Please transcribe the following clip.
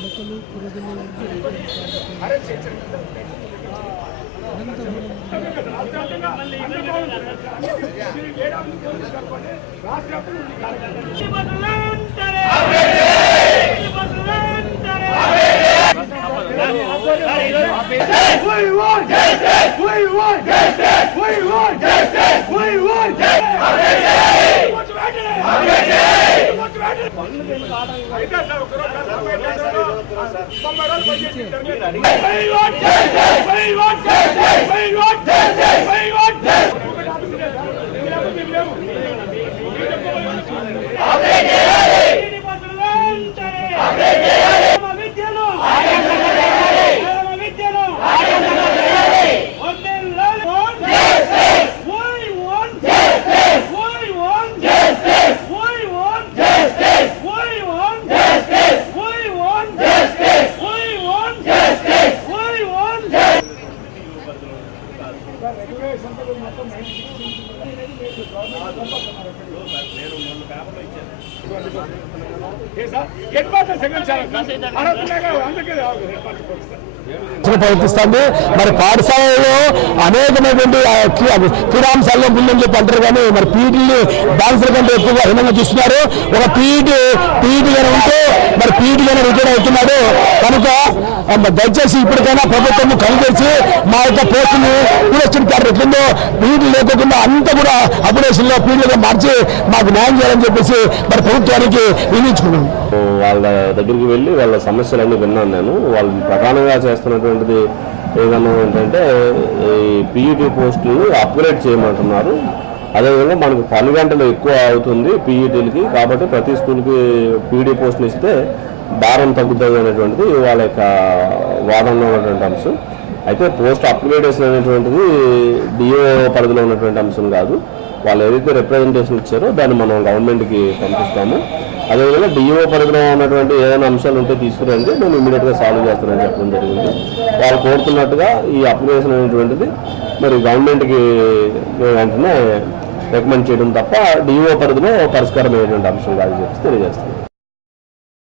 ఎలుకలు పురుగులు ప్రవర్తిస్తుంది. మరి పాఠశాలలో అనేకమైనటువంటి క్రీడాంశాల్లో ముందని చెప్పి అంటారు, కానీ మరి పీఈటీని డాన్సుల కంటే ఎక్కువగా హీనంగా చూస్తున్నారు. ఒక పీఈటీగానే ఉంటే మరి పీఈటీగానే రిటైర్ అవుతున్నాడు. కనుక దయచేసి ఇప్పటికైనా ప్రభుత్వం కలిగేసి మా యొక్క పోస్టుని కూడొచ్చిన కార్డు ఎట్లుందో పీఈటీ లేకుండా అంతా కూడా అప్డేషన్లో పీఈటీగా మార్చి మాకు న్యాయం చేయాలని చెప్పేసి మరి ప్రభుత్వానికి వినియోగించుకున్నాను. వాళ్ళ దగ్గరికి వెళ్ళి వాళ్ళ సమస్యలన్నీ విన్నాను నేను. వాళ్ళు ప్రధానంగా చేస్తున్నటువంటిది ఏదన్నా ఏంటంటే ఈ పీఈటీ పోస్టులు అప్గ్రేడ్ చేయమంటున్నారు. అదేవిధంగా మనకు 10 గంటలు ఎక్కువ అవుతుంది పీఈటీలకి, కాబట్టి ప్రతి స్కూల్కి పీఈటీ పోస్టులు ఇస్తే భారం తగ్గుతుంది అనేటువంటిది వాళ్ళ యొక్క వాదనలో ఉన్నటువంటి అంశం. అయితే పోస్ట్ అప్గ్రేడేషన్ అనేటువంటిది డిఓ పరిధిలో ఉన్నటువంటి అంశం కాదు. వాళ్ళు ఏదైతే రిప్రజెంటేషన్ ఇచ్చారో దాన్ని మనం గవర్నమెంట్కి పంపిస్తాము. అదేవిధంగా డిఓ పరిధిలో ఉన్నటువంటి ఏదైనా అంశాలు ఉంటే తీసుకురండి, నేను ఇమీడియట్గా సాల్వ్ చేస్తానని చెప్పడం జరిగింది. వాళ్ళు కోరుతున్నట్టుగా ఈ అప్లికేషన్ అనేటువంటిది మరి గవర్నమెంట్కి వెంటనే రికమెండ్ చేయడం తప్ప డిఓ పరిధిలో పరిష్కారం అయ్యేటువంటి అంశం కాదు చెప్పి తెలియజేస్తాను.